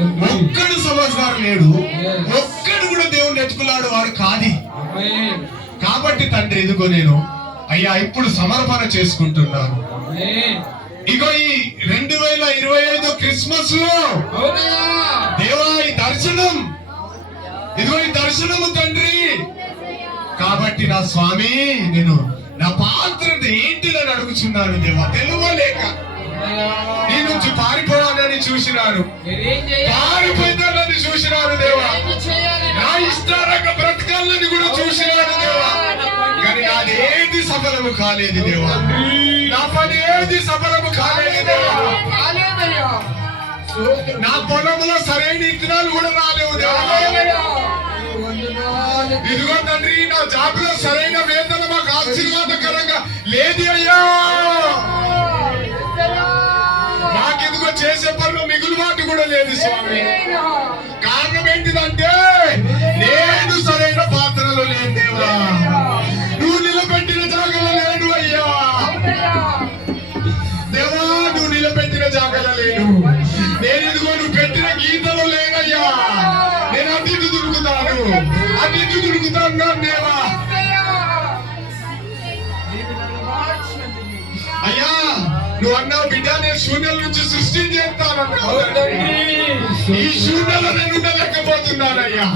ఒక్కడు సమజ్దారు లేడు, ఒక్కడు కూడా దేవుణ్ణి ఎత్తుకున్నాడు వాడు కాది. కాబట్టి తండ్రి ఇదిగో నేను అయ్యా ఇప్పుడు సమర్పణ చేసుకుంటున్నాను. ఇగో ఈ 2025 క్రిస్మస్ లో దేవా ఈ దర్శనం, ఇదిగో ఈ దర్శనము తండ్రి. కాబట్టి నా స్వామి నేను నా పాత్రత ఏంటిదని అడుగుచున్నాను దేవా. తెలువలేక నీ నుంచి పారిపోవాలని చూసినాను, పారిపోతానని చూసినాను దేవా. నా ఇష్టారంగా బ్రతకాలని కూడా చూసినాను దేవా. కానీ నాదేది సఫలము కాలేదు దేవా. నా పని ఏది సఫలము కాలేదు దేవా. నా పొలంలో సరైన ఇత్తనాలు కూడా రాలేవు దేవా. ఇదిగో తండ్రి నా జాబులో సరైన వేతన మాకు ఆశీర్వాదకరంగా లేదు అయ్యా. నాకెందుకో చేసే పనులు మిగులుబాటు కూడా లేదు స్వామి. కారణం ఏంటిదంటే నేను సరైన పాత్రలో లేను దేవా. నువ్వు నిలబెట్టిన జాగలో లేను అయ్యా దేవా. నువ్వు నిలబెట్టిన జాగలో లేను. నేను ఇదిగో నువ్వు పెట్టిన గీతలో లేనయ్యా. నేను అటు దొరుకుతాను, అటు దొరుకుతాను దేవా. అయ్యా నువ్వు అన్నావు బిడ్డ నేను శూన్యాల నుంచి సృష్టి చేస్తానన్నావు. ఈ శూన్యాలు నేను ఉండలేకపోతున్నానయ్యా.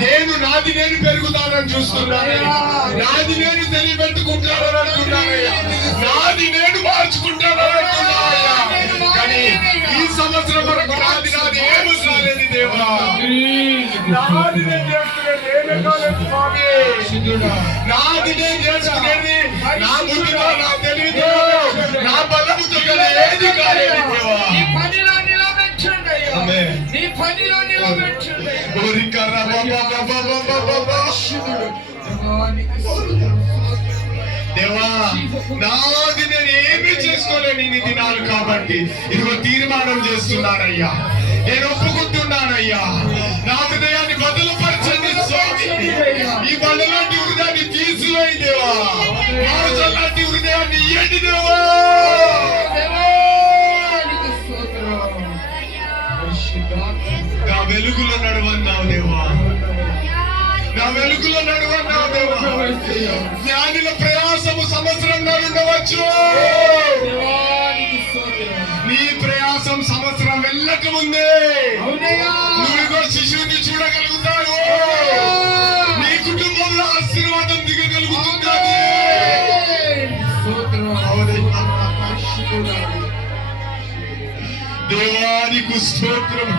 నేను నాది నేను పెరుగుతానని చూస్తున్నానయ్యా. నాది నేను తెలియబెట్టుకుంటానని అంటున్నానయ్యా. నాది నేను మార్చుకుంటానని అంటున్నానయ్యా. కానీ ఈ సంవత్సరం వరకు నాది ఏమి కాలేదు దేవా. నాది నేను చేసుకునేది నాది నేను చేసుకునేది నా బుద్ధిలో నా తెలివితో నా బలముతో ఏది కాలేదు దేవా. దేవా నాది నేను ఏమీ చేసుకోలేను ఈ దినాలు. కాబట్టి ఇదిగో తీర్మానం చేస్తున్నానయ్యా. నేను ఒప్పుకుంటున్నానయ్యా. నా హృదయాన్ని బదులుపరచండి స్వామి. ఈ బండలాంటి హృదయాన్ని తీసివేయి దేవా. మాంసలాంటి హృదయాన్ని ఇయ్యండి దేవా. నా వెలుగులో నడవన్నావు దేవా. నా వెలుగులో నడవన్నావు దేవా. జ్ఞానుల ప్రయాసము సంవత్సరం ఉండవచ్చు. నీ ప్రయాసం సంవత్సరం వెళ్ళక ముందే నువ్వు శిశువుని చూడగలుగుతావు. నీ కుటుంబంలో ఆశీర్వాదం దిగగలుగుతుంది. దేవానికి స్తోత్రం.